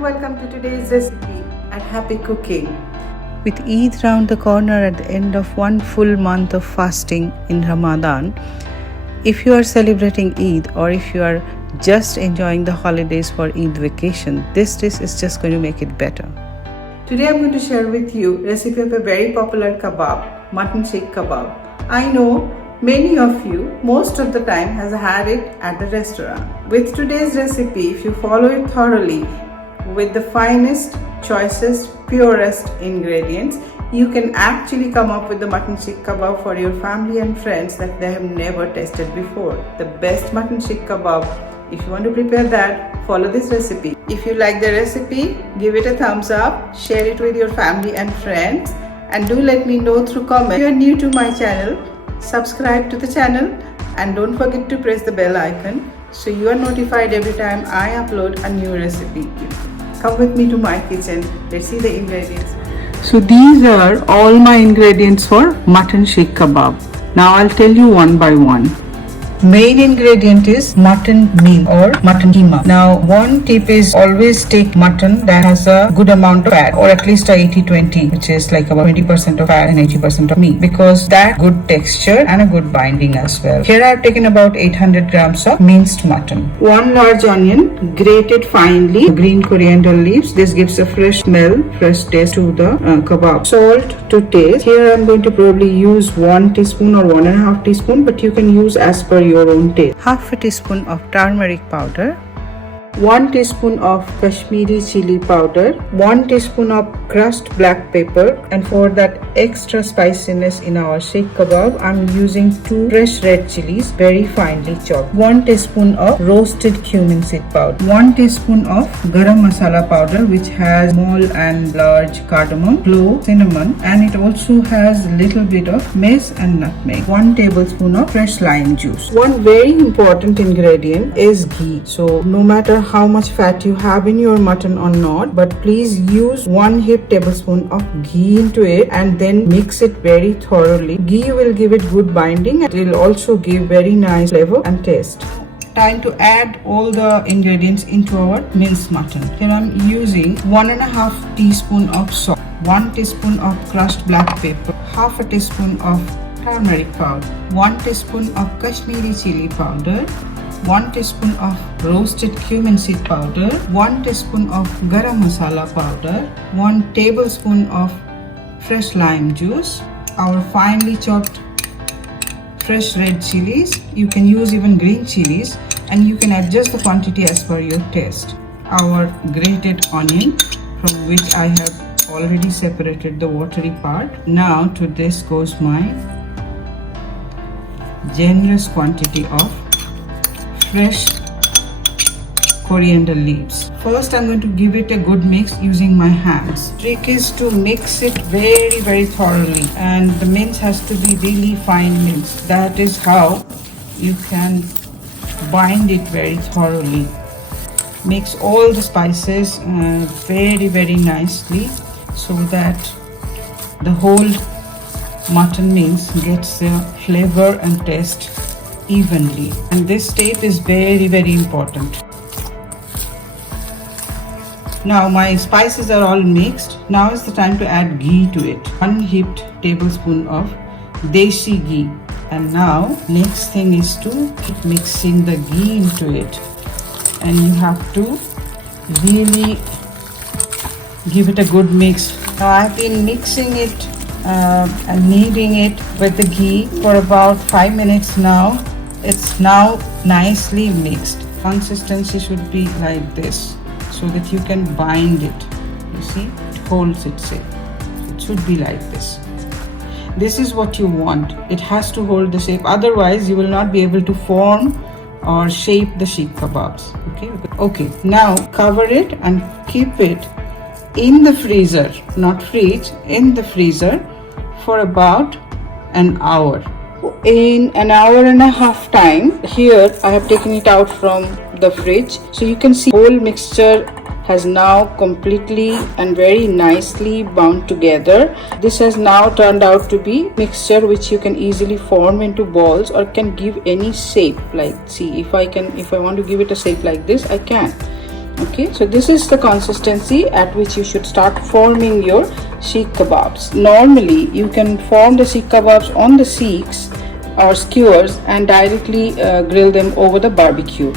welcome to today's recipe at Happy Cooking. With Eid round the corner at the end of one full month of fasting in Ramadan, if you are celebrating Eid or if you are just enjoying the holidays for Eid vacation, this dish is just going to make it better. Today I'm going to share with you a recipe of a very popular kebab, Mutton Sheekh Kabab. I know many of you most of the time has had it at the restaurant. With today's recipe, if you follow it thoroughly with the finest, choicest, purest ingredients, you can actually come up with the Mutton Sheekh Kabab for your family and friends that they have never tasted before. The best Mutton Sheekh Kabab. If you want to prepare that, follow this recipe. If you like the recipe, give it a thumbs up, share it with your family and friends, and do let me know through comment. If you are new to my channel, subscribe to the channel and don't forget to press the bell icon so you are notified every time I upload a new recipe. Come with me to my kitchen. Let's see the ingredients. So these are all my ingredients for Mutton Sheekh Kabab. Now I'll tell you one by one. Main ingredient is mutton meat or mutton keema. Now one tip is always take mutton that has a good amount of fat, or at least a 80-20, which is like about 20% of fat and 80% of meat, because that good texture and a good binding as well. Here I have taken about 800 grams of minced mutton. One large onion grated finely, green coriander leaves. This gives a fresh smell, fresh taste to the kebab. Salt to taste. Here I am going to probably use 1 teaspoon or 1.5 teaspoon, but you can use as per your own taste. Half a teaspoon of turmeric powder, 1 teaspoon of Kashmiri chili powder, 1 teaspoon of crushed black pepper, and for that extra spiciness in our sheikh kebab, I'm using 2 fresh red chilies very finely chopped, 1 teaspoon of roasted cumin seed powder, 1 teaspoon of garam masala powder, which has small and large cardamom, clove, cinnamon, and it also has a little bit of mace and nutmeg, 1 tablespoon of fresh lime juice. One very important ingredient is ghee. So no matter how much fat you have in your mutton or not, but please use 1 heaped tablespoon of ghee into it and then mix it very thoroughly. Ghee will give it good binding and it will also give very nice flavor and taste. Time to add all the ingredients into our minced mutton. Here I'm using 1.5 teaspoon of salt, 1 teaspoon of crushed black pepper, half a teaspoon of turmeric powder, 1 teaspoon of Kashmiri chili powder, 1 teaspoon of roasted cumin seed powder, 1 teaspoon of garam masala powder, 1 tablespoon of fresh lime juice, our finely chopped fresh red chilies. You can use even green chilies, and you can adjust the quantity as per your taste. Our grated onion, from which I have already separated the watery part. Now to this goes my generous quantity of fresh coriander leaves. First I'm going to give it a good mix using my hands. Trick is to mix it very thoroughly, and the mince has to be really fine minced. That is how you can bind it very thoroughly. Mix all the spices very nicely so that the whole mutton mince gets the flavor and taste evenly, and this step is very important. Now my spices are all mixed. Now is the time to add ghee to it. 1 heaped tablespoon of desi ghee. And now next thing is to keep mixing the ghee into it, and you have to really give it a good mix. Now I've been mixing it and kneading it with the ghee for about 5 minutes now. It's now nicely mixed. Consistency should be like this so that you can bind it. You see, it holds it safe. It should be like this. This is what you want. It has to hold the shape, otherwise you will not be able to form or shape the sheikh kebabs. Okay, now cover it and keep it in the freezer, not fridge, in the freezer for about an hour. In an hour and a half time, here I have taken it out from the fridge, so you can see whole mixture has now completely and very nicely bound together. This has now turned out to be mixture which you can easily form into balls or can give any shape. Like, see, if I want to give it a shape like this, I can. Okay, so this is the consistency at which you should start forming your sheikh kebabs. Normally you can form the sheikh kebabs on the siegs or skewers and directly grill them over the barbecue,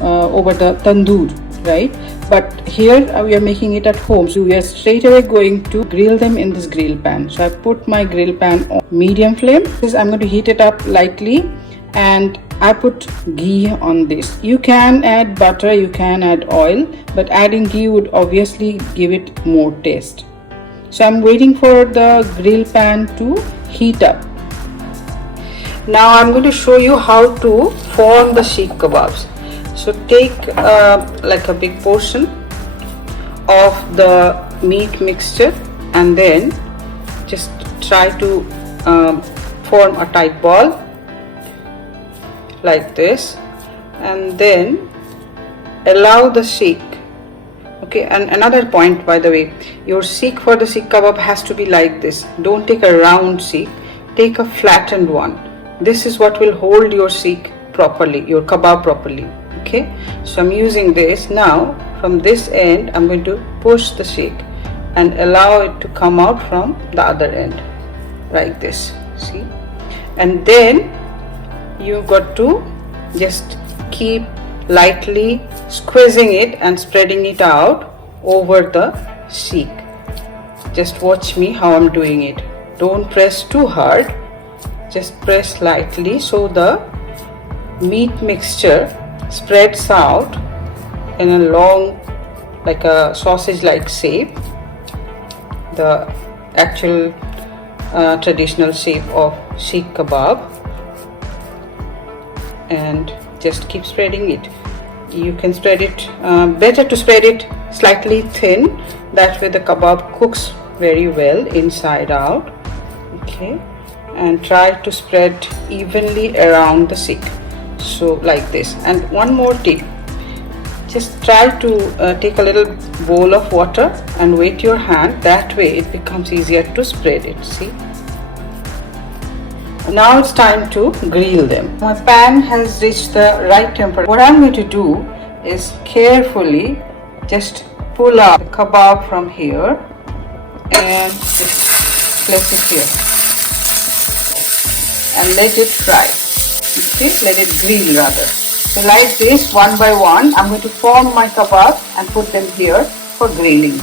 over the tandoor, right? But here we are making it at home, so we are straight away going to grill them in this grill pan. So I put my grill pan on medium flame. I'm going to heat it up lightly, and I put ghee on this. You can add butter, you can add oil, but adding ghee would obviously give it more taste. So I'm waiting for the grill pan to heat up. Now I'm going to show you how to form the sheikh kebabs. So take like a big portion of the meat mixture and then just try to form a tight ball like this, and then allow the sheikh. Okay, and another point, by the way, your sheikh for the sheikh kebab has to be like this. Don't take a round sheikh, take a flattened one. This is what will hold your sheikh properly, your kebab properly. Okay, so I'm using this. Now from this end I'm going to push the sheikh and allow it to come out from the other end like this, see, and then you got to just keep lightly squeezing it and spreading it out over the sheikh. Just watch me how I'm doing it. Don't press too hard, just press lightly so the meat mixture spreads out in a long, like a sausage like shape, the actual traditional shape of sheikh kebab, and just keep spreading it. You can spread it, better to spread it slightly thin, that way the kebab cooks very well inside out. Okay, and try to spread evenly around the sheikh, so like this. And one more tip, just try to take a little bowl of water and wet your hand, that way it becomes easier to spread it, see. Now it's time to grill them. My pan has reached the right temperature. What I'm going to do is carefully just pull out the kebab from here and just place it here and let it fry. Okay, let it grill rather. So like this, one by one, I'm going to form my kebab and put them here for grilling.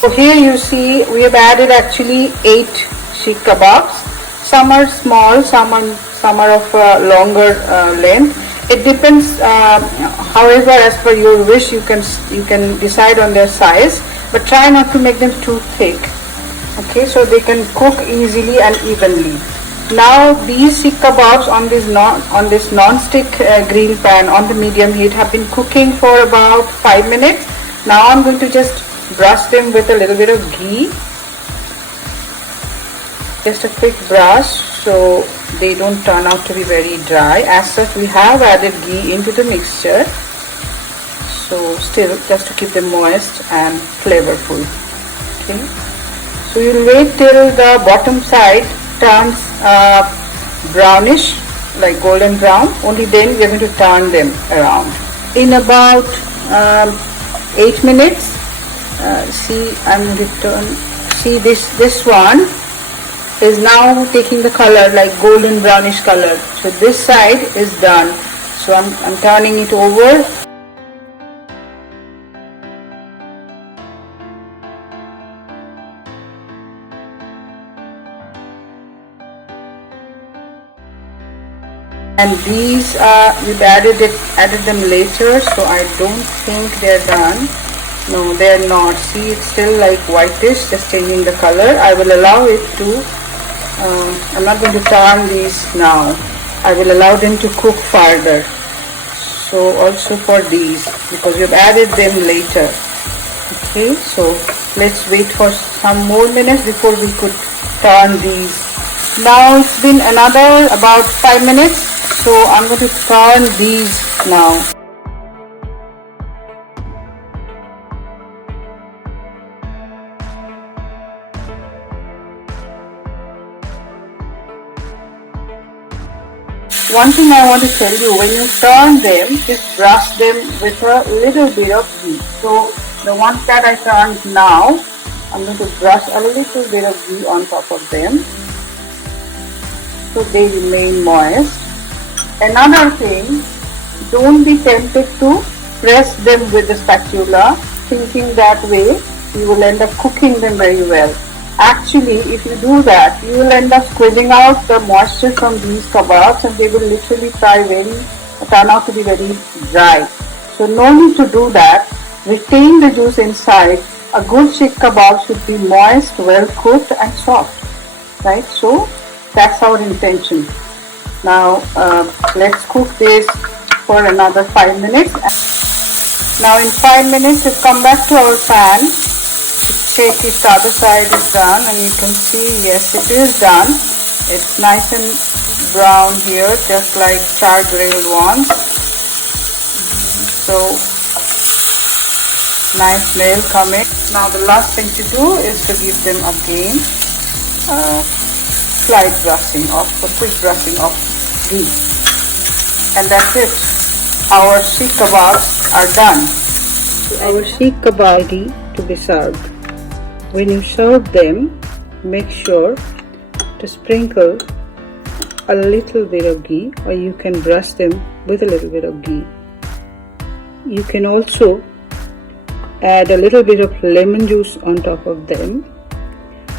So here you see we have added actually 8 sheikh kebabs. Some are small, some are of longer length. It depends. However, as per your wish, you can decide on their size, but try not to make them too thick. Okay, so they can cook easily and evenly. Now these sheikh kebabs on this non-stick grill pan on the medium heat have been cooking for about 5 minutes. Now I'm going to just brush them with a little bit of ghee, just a quick brush so they don't turn out to be very dry. As such, we have added ghee into the mixture, so still just to keep them moist and flavorful. Okay, so you'll wait till the bottom side turns brownish, like golden brown. Only then we are going to turn them around. In about 8 minutes, see, I'm going to turn. See, this one is now taking the color like golden brownish color. So this side is done. So I'm turning it over. And these we've added them later, so I don't think they're done. No, they're not. See, it's still like whitish, just changing the color. I will allow it to, I'm not going to turn these now. I will allow them to cook further. So also for these, because we've added them later. Okay, so let's wait for some more minutes before we could turn these. Now it's been another about 5 minutes, so I'm going to turn these now. One thing I want to tell you, when you turn them, just brush them with a little bit of ghee. So the ones that I turned now, I'm going to brush a little bit of ghee on top of them so they remain moist. Another thing, don't be tempted to press them with the spatula, thinking that way you will end up cooking them very well. Actually, if you do that, you will end up squeezing out the moisture from these kebabs and they will literally turn out to be very dry. So no need to do that. Retain the juice inside. A good sheikh kebab should be moist, well cooked and soft. Right? So that's our intention. Now let's cook this for another 5 minutes. Now in 5 minutes, we've come back to our pan. Check if the other side is done, and you can see, yes, it is done. It's nice and brown here, just like char grilled ones. So nice smell coming. Now the last thing to do is to give them again a slight brushing off, a quick brushing of ghee, and that's it. Our sheikh kebabs are done. Our sheikh kebab ready to be served. When you serve them, make sure to sprinkle a little bit of ghee, or you can brush them with a little bit of ghee. You can also add a little bit of lemon juice on top of them,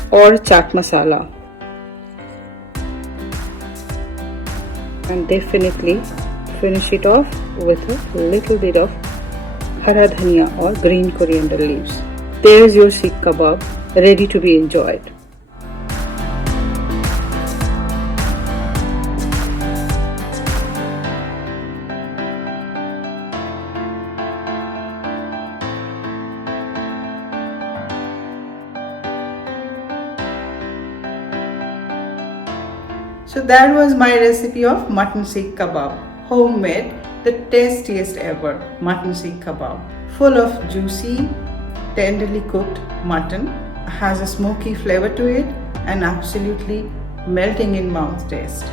or chaat masala. And definitely finish it off with a little bit of hara dhania or green coriander leaves. There's your sheikh kebab ready to be enjoyed. So that was my recipe of mutton sheekh kabab, homemade, the tastiest ever mutton sheekh kabab, full of juicy, tenderly cooked mutton, has a smoky flavor to it and absolutely melting in mouth taste.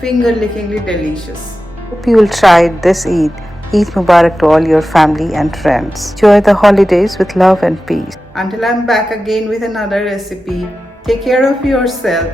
Finger-lickingly delicious. Hope you will try it this Eid. Eid Mubarak to all your family and friends. Enjoy the holidays with love and peace. Until I'm back again with another recipe, take care of yourself.